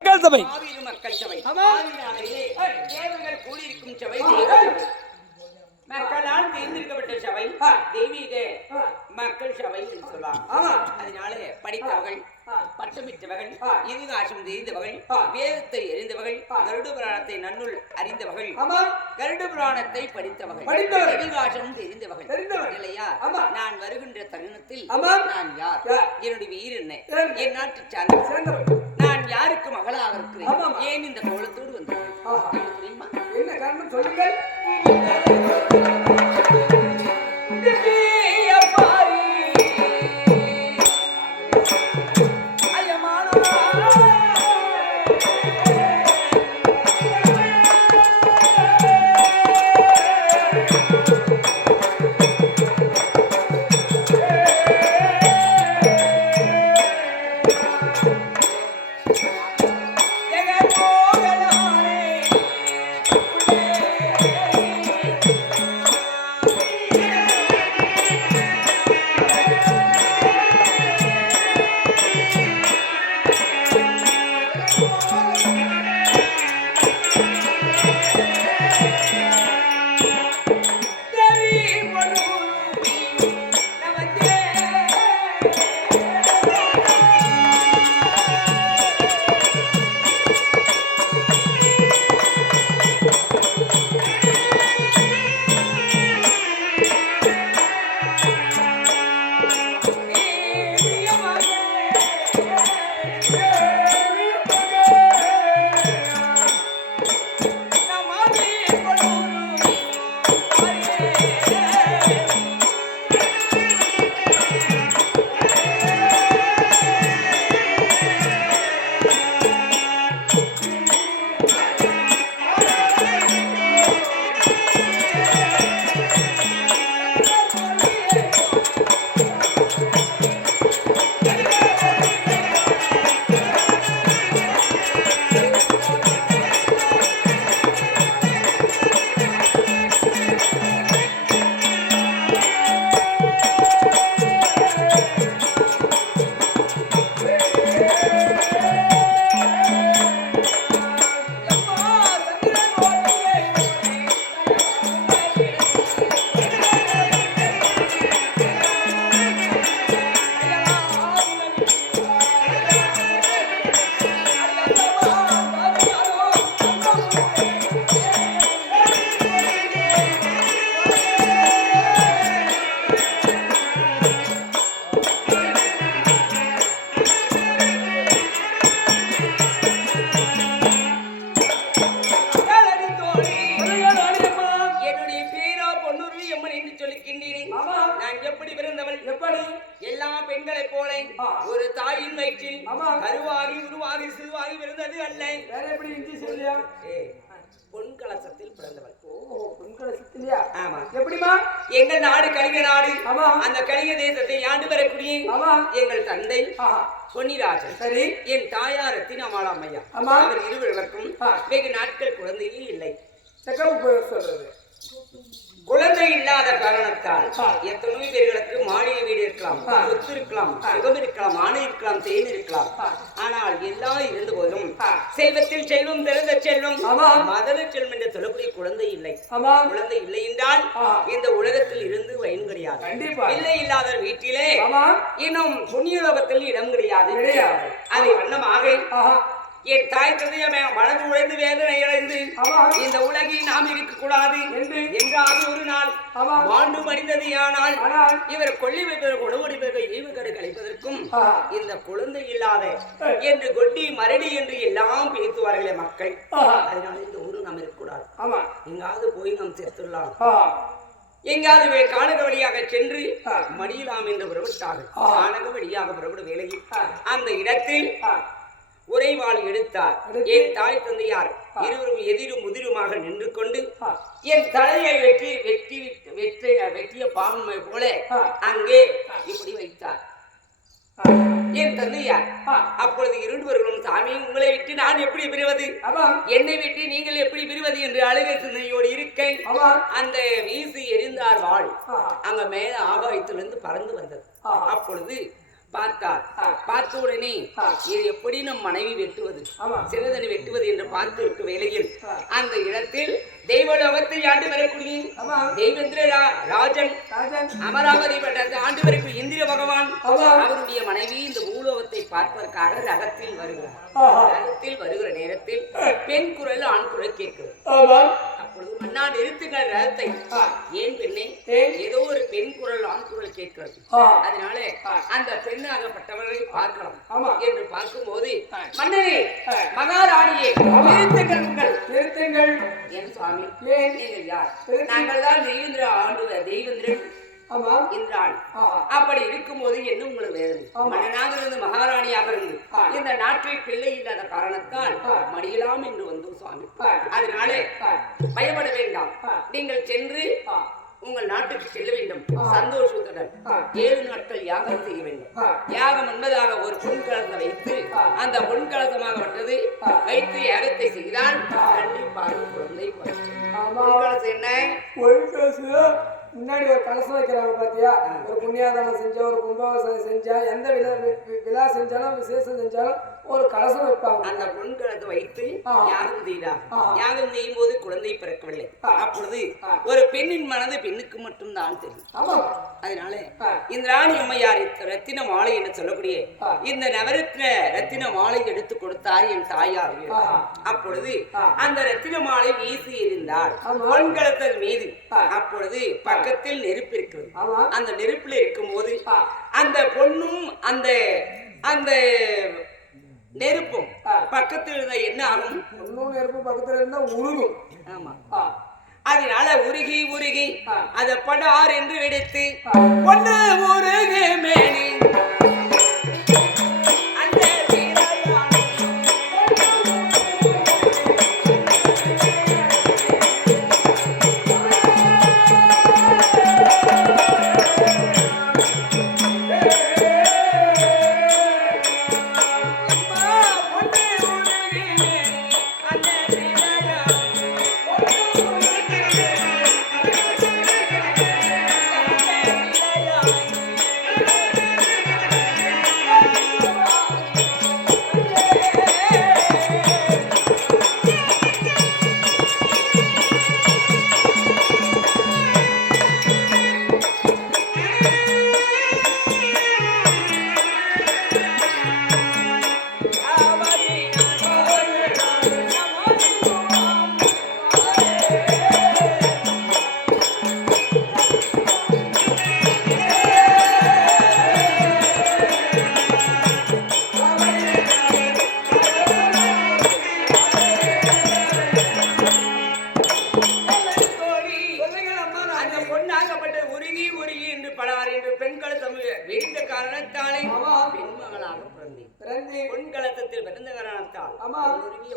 மக்கள் சபை. கூடியிருக்கும் சபை. மக்களால் தேர்ந்தெடுக்கப்பட்ட சபை. தெய்வீக. மக்கள் சபை என்று சொல்லலாம். அதனால படித்தவர்கள். பட்டமிட்டவர்கள். இதிகாசம் தெரிந்தவர்கள். வேதத்தை அறிந்தவர்கள். கருட புராணத்தை நன்னுள் அறிந்தவர்கள் கருட புராணத்தை படித்தவர்கள். இதிகாசம் தெரிந்தவர்கள். இல்லையா. நான் வருகின்ற தருணத்தில். நான் யார்? என்னுடைய வீர் என்ன? என் நாட்டு சார்ந்த சிறந்தவர் நான் யாருக்கு மகளாக இருக்கிறேன். ஏன் இந்த கோலத்தோடு வந்தேன் என்ன காரணம் சொல்லுங்கள் என்னுடைய எப்படிமா எங்கள் நாடு கலிங்க நாடு. அந்த கலிங்க தேசத்தை ஆண்டு வரக்கூடிய. எங்கள் தந்தை பொன்னிராஜன் சரி என் தாயார் ரத்தினமாலாமையா ஆமா. அவர் இருவருக்கும். வெகு நாட்கள் குழந்தையே இல்லை சொல்றது குழந்தை இல்லாத காரணத்தால் ஆ. எத்தனையோ பேர்களுக்கு மாளிகை வீடு இருக்கலாம். சொத்து இருக்கலாம். சுகம் இருக்கலாம் ஆணை இருக்கலாம் தேன் இருக்கலாம். ஆனால் எல்லாம் இருந்த போதும். செல்வத்தில் செல்வம் திறந்த செல்வம். மதன செல்வம் என்று சொல்லக்கூடிய குழந்தை இல்லை குழந்தை இல்லை என்றால். இந்த உலகத்தில் இருந்து பயன் கிடையாது. இல்லை இல்லாத வீட்டிலே இன்னும் புண்ணியலோகத்தில் இடம் கிடையாது. அதை வண்ணமாக என் தாய் தந்தையமே மனது உழைந்து வேதனை ஆமா. இந்த உலகில் நாம் இருக்கக்கூடாது என்று. என்றாவது ஒரு நாள். வாழ்ந்து மடிந்தது ஆனால் இவர் கொல்லி வைப்பதற்கு உணவடிப்பதற்கு ஈவுகடு கழிப்பதற்கும். இந்த குழந்தை இல்லாத என்று கொட்டி மரடி என்று எல்லாம் பேசுவார்களே மக்கள். அதனால இந்த ஊரு நாம் இருக்கக்கூடாது ஆமா எங்காவது போய் நாம் ஆஹா எங்காவது கானக வழியாக சென்று. மடியலாம் என்று புறப்பட்டார்கள். கானக வழியாக புறப்படும் வேளையில் ஆ. அந்த இடத்தில் ஆ உரைவாள் எடுத்தார் எடுத்து. என் தாய் தந்தையார். இருவரும் எதிரும் முதிருமாக நின்று கொண்டு. என் தலையை வெட்டி வெட்டி வெற்றி வெட்டிய பாம்பை போல. அங்கே இப்படி வைத்தார். என் தந்தையார். அப்பொழுது இருவர்களும் சாமி உங்களை விட்டு நான் எப்படி பிரிவது என்னை விட்டு நீங்கள் எப்படி பிரிவது என்று அழுகை சிந்தனையோடு இருக்கேன் அந்த வீசி எரிந்தார் வாழ். அங்க மேல ஆகாயத்திலிருந்து பறந்து வந்தது. அப்பொழுது பார்த்தார். பார்த்த உடனே. இது எப்படி நம் மனைவி வெட்டுவது. சிறுதனை வெட்டுவது என்று பார்த்து வேளையில் ஆ. அந்த இடத்தில் தெய்வலோகத்தை ஆண்டு வரக்கூடிய தெய்வேந்திர ராஜன் அமராவதி ஆண்டு வரைக்கும் இந்திர பகவான். அவருடைய மனைவி இந்த பூலோகத்தை பார்ப்பதற்காக ரகத்தில் வருகிறார். ரகத்தில் வருகிற நேரத்தில் பெண் குரல் ஆண் குரல் கேட்கிறது மன்னா நிறுத்துங்கள் ரகத்தை ஆ. ஏன் பெண்ணே? ஏதோ ஒரு பெண் குரல் ஆண் குரல் கேட்கிறது. அதனால. அந்த பெண்ணாகப்பட்டவர்களை பார்க்கலாம். என்று பார்க்கும்போது ஆ. மன்னரே. மகாராணியே. நிறுத்துங்கள் நிறுத்துங்கள் என் சுவாமி? நீங்கள் யார். நாங்கள் தான் தெய்வேந்திர ஆண்டு தெய்வேந்திரன் அப்படி இருக்கும்போது என்ன உங்களுக்கு வேதனை. மன்னனாக இருந்து மகாராணியாக இருந்து. இந்த நாட்டில் பிள்ளை இல்லாத காரணத்தால். மடியலாம் என்று வந்தோம் சுவாமி. அதனால. பயப்பட வேண்டாம். நீங்கள் சென்று. உங்கள் நாட்டுக்கு செல்ல வேண்டும். சந்தோஷத்துடன். ஏழு நாட்கள் யாகம் செய்ய வேண்டும். யாகம் என்பதாக ஒரு பொன் கலசம் வைத்து. அந்த பொன் கலசமாக வட்டது. வைத்து யாகத்தை செய்தால். கண்டிப்பாக குழந்தை என்ன முன்னாடி ஒரு கலசம் வைக்கிறாங்க பாத்தியா? ஒரு புண்ணியாதானம் செஞ்சா ஒரு கும்பாபிஷேகம் செஞ்சா எந்த விழா விழா செஞ்சாலும் விசேஷம் செஞ்சாலும் ஒரு கலசம் வைப்பாங்க அந்த பொன் கலத்தை வைத்து. யாகம் செய்தார். யாகம் செய்யும் போது குழந்தை பிறக்கவில்லை. அப்பொழுது. ஒரு பெண்ணின் மனது பெண்ணுக்கு மட்டும்தான் தெரியும் அதனால. இந்த ராணி அம்மையார் ரத்தின மாலை என்று சொல்லக்கூடிய. இந்த நவரத்ன ரத்தின மாலை எடுத்து கொடுத்தார் என் தாயார். அப்பொழுது. அந்த ரத்தின மாலை வீசி எறிந்தார் ஆமா. பொன்கலத்தின் மீது. அப்பொழுது பக்கத்தில் நெருப்பு இருக்கிறது அந்த நெருப்புல இருக்கும்போது ஆ. அந்த பொண்ணும் அந்த அந்த நெருப்பும். பக்கத்தில் இருந்த என்ன ஆகும் ஒன்னும் நெருப்பு பக்கத்துல இருந்தா உருகும் ஆமா. அதனால உருகி உருகி. அத படார் என்று வெடித்து. பொண்ணு உருகு மேனி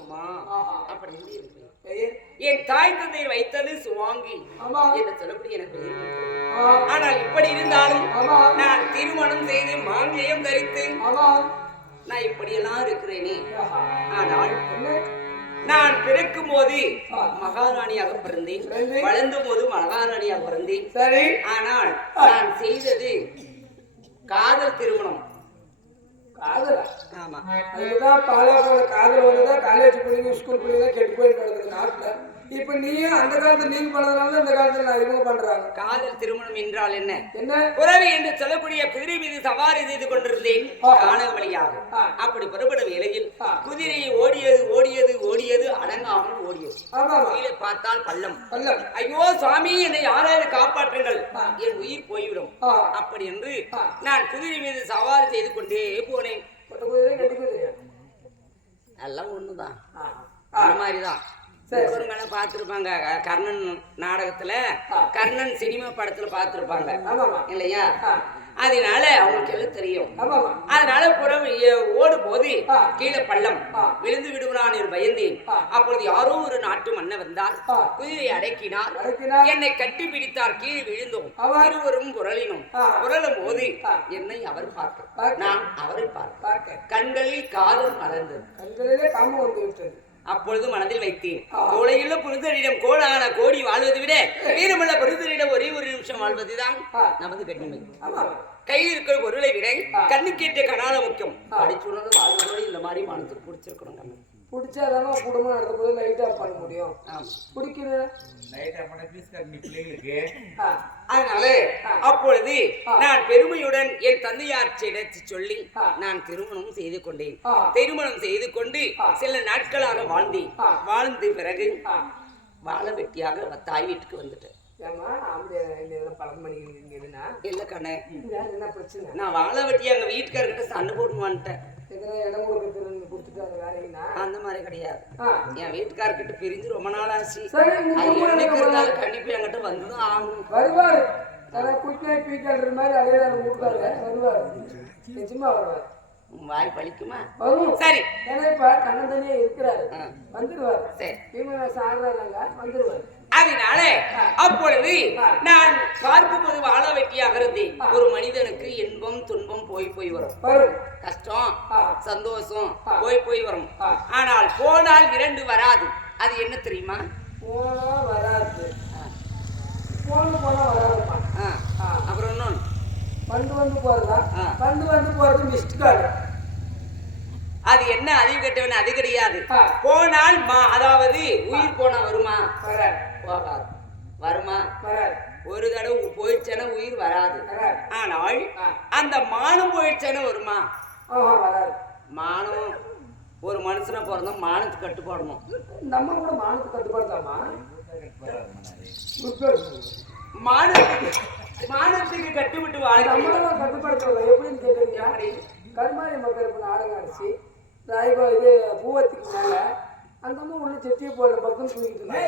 அம்மா. அப்படி. பெயர் என் தாய் தந்தை வைத்தது சுவாங்கி என்று சொல்லக்கூடிய எனக்கு. ஆனால் இப்படி இருந்தாலும் நான் திருமணம் செய்து மாங்கல்யம் தரித்து நான் இப்படியெல்லாம் இருக்கிறேனே. ஆனால் நான் பிறக்கும் போது. மகாராணியாக பிறந்தேன் பிறந்து? வளர்ந்த போது மகாராணியாக பிறந்தேன் சரி ஆனால். நான் செய்தது காதல் திருமணம் காதலா? ஆமா. அதுக்குதான் பாலா காதல் ஒண்ணுதான் காலேஜ் பிள்ளைங்க ஸ்கூல் பிள்ளைங்க கெட்டு போய் கிடக்குது நாட்டுல இப்ப நீயும் அந்த காலத்துல நீங்க பண்ணதுனால தான் இந்த காலத்துல நான் அறிமுகம் பண்றாங்க. காதல் திருமணம் என்றால் என்ன? என்ன? புறவி என்று சொல்லக்கூடிய குதிரை மீது சவாரி செய்து கொண்டிருந்தேன். காணல் வழியாக. அப்படி புறப்பட வேளையில் ஆ. குதிரை ஓடியது ஓடியது ஓடியது அடங்காமல் ஓடியது. கீழே பார்த்தால் பள்ளம். பல்லம் ஐயோ சுவாமி என்னை யாராவது காப்பாற்றுங்கள். என் உயிர் போய்விடும். அப்படி என்று. நான் குதிரை மீது சவாரி செய்து கொண்டே போனேன். எல்லாம் ஒண்ணுதான். அந்த மாதிரிதான். ஒருங்களை பார்த்துருப்பாங்க கர்ணன் நாடகத்துல. கர்ணன் சினிமா படத்துல பார்த்துருப்பாங்க இல்லையா. அதனால அவங்களுக்கு எல்லாம் தெரியும் அதனால புறம் ஓடும் போது. கீழே பள்ளம். விழுந்து விடுவான் என்று பயந்தேன். அப்பொழுது யாரோ ஒரு நாட்டு மன்னர் வந்தார் ஆ. குதிரையை அடக்கினார். என்னை கட்டி பிடித்தார் கீழே விழுந்தோம்? இருவரும் புரளினோம். புரளும் போது. என்னை அவர் பார்க்க. நான் அவரை பார்க்க பார்க்க கண்களில் காதல் மலர்ந்தது கண்களிலே காமம் வந்து விட்டது அப்பொழுது மனதில் வைத்தேன். கோழையுள்ள புனிதரிடம் கோடான கோடி வாழ்வதை விட வீரமுள்ள புனிதரிடம் ஒரே ஒரு நிமிஷம் வாழ்வதுதான் நமது கண்ணிமை. கையில் இருக்கிற பொருளை விட கண்ணுக்கேற்ற கனால முக்கியம். வாழ்வதோடு இந்த மாதிரி மனசுக்கு பிடிச்சிருக்கணும் கண்ணு பிடிச்சாதானே குடும்பம் நடத்த போது லைட் ஆஃப் பண்ண முடியும். பிடிக்குது லைட் அப்பட பீஸ் கட்டி பிள்ளைங்களுக்கு. ஆ, அதனால அப்பொழுது நான் பெருமையுடன் என் தந்தையார்ச்சியிடத்து சொல்லி நான் திருமணம் செய்து கொண்டேன். திருமணம் செய்து கொண்டு சில நாட்களாக வாழ்ந்தேன். வாழ்ந்த பிறகு வாழ வெட்டியாக தாய் வீட்டுக்கு வந்துட்டேன். ஏம்மா ஆம்பளை இந்த இதில் பழக்கம் பண்ணிக்கிறீங்கன்னா இல்ல கண்ணே. வேற என்ன பிரச்சனை? நான் வாழ வெட்டி எங்க வீட்டுக்காரர்கிட்ட சண்டை போட்டு வந்துட்டேன். எதனா இடம் கொடுக்கறது கொடுத்துட்டு அது வேலைக்குன்னா அந்த மாதிரி கிடையாது. என் வீட்டுக்காரர்கிட்ட பிரிஞ்சு ரொம்ப நாள் ஆச்சு. அது நேரம் இருந்தாலும் கண்டிப்பா என்கிட்ட வந்துதான் ஆகணும். வருவார். ஆனா குயிக்காய் பீக்காடுற மாதிரி அலையாறு மூட்டாரு வருவார். நிஜமா வருவார். வாய் பழிக்குமா? சரி. ஏன்னா இப்ப கண்ணன் தனியா இருக்கிறாரு. வந்துருவார். சரி. வந்துருவார். அதனால அப்பொழுது நான் பார்க்கும்போது வாழ வெட்டியாக இருந்தேன் ஒரு மனிதனுக்கு இன்பம் துன்பம் போய் போய் வரும். கஷ்டம். சந்தோஷம் போய் போய் வரும். ஆனால் போனால் இரண்டு வராது. அது என்ன தெரியுமா? போனா வராது. போன போனா வராதுப்பா. ஆ. அப்புறம் இன்னொன்று வந்து வந்து போறதா? ஆ. வந்து வந்து போறது மிஸ்ட் கார்டு அது என்ன அதிக கட்டவன்? அது கிடையாது. போனால் மா அதாவது உயிர் போனா வருமா? போகாது. வருமா? ஒரு தடவை போயிடுச்சேன்னா உயிர் வராது. ஆனால். அந்த மானம் போயிடுச்சேன்னா வருமா? மானம் ஒரு மனுஷனை பிறந்தா மானத்துக்கு கட்டுப்படணும். இந்த அம்மா கூட மானத்தை கட்டுப்படுத்தாமா மானத்துக்கு மானத்துக்கு கட்டுப்பட்டு வாழ்க்கை அம்மாவை கட்டுப்படுத்தல எப்படின்னு கேக்குறீங்க கருமாரி மக்கள் இப்ப நாடகம் அடிச்சு ராய்கோ இது பூவத்துக்கு மேல அந்த அம்மா உள்ள செட்டியை போட பக்கம் தூக்கிட்டு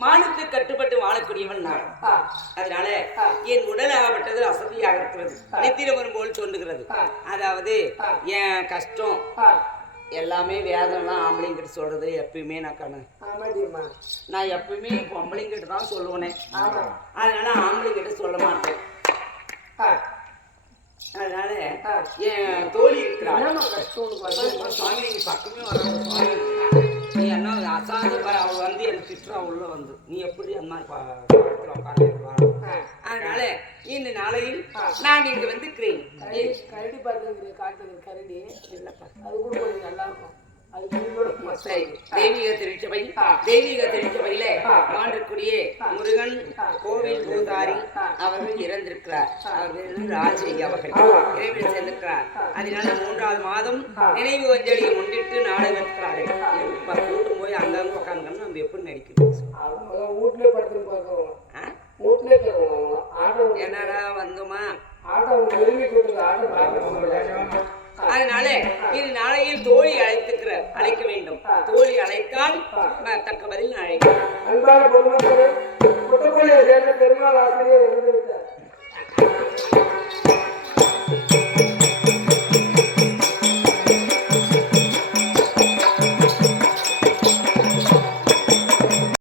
மானத்துக்கு கட்டுப்பட்டு வாழக்கூடியவன் நான். அதனால என் உடல் ஆகப்பட்டது அசதியாக இருக்கிறது. நித்திரவரும் போல் தோன்றுகிறது. அதாவது என் கஷ்டம் எல்லாமே வேதனைலாம் ஆம்பளைங்கிட்ட சொல்றது எப்பயுமே நான் கண்ணு. நான் எப்பயுமே பொம்பளைங்கிட்ட தான் சொல்லுவேனே. அதனால ஆம்பளைங்கிட்ட சொல்ல மாட்டேன். அதனால. என் தோழி வருது? சுவாமி நீங்க பக்கமே நீ அசாத பாரு, அவ வந்து எனக்கு திட்டுறா உள்ள வந்து. நீ எப்படி அந்த மாதிரி? ஆ, அதனால இந்த நாளையில் நான் இங்கு வந்துக்கிறேன் கரடி கரடி காட்டுறது கரடி. இல்லப்பா அது கூட கொஞ்சம் நல்லா இருக்கும். தெய்வீக திருச்சபை. தெய்வீக திருச்சபையில மாண்டக்கூடிய முருகன் கோவில் பூசாரி அவர்கள் இறந்திருக்கிறார். அவர் பேரு ராஜை அவர்கள் இறைவில் சேர்ந்திருக்கிறார். அதனால மூன்றாவது மாதம் நினைவு அஞ்சலியை முன்னிட்டு நாடகம் இருக்கிறார்கள் போய் அங்கங்க உட்காந்து நம்ம எப்படி இருக்கிறவங்க ஆட்டோ என்னடா வந்தோமா? ஆட்டோ அதனால இது நாளையில் தோழி அழைத்துக்கிற அழைக்க வேண்டும். தோழி அழைத்தால் தக்க பதில் நான் அழைக்கிறேன். பெருமாள் ஆசிரியர் விட்டார்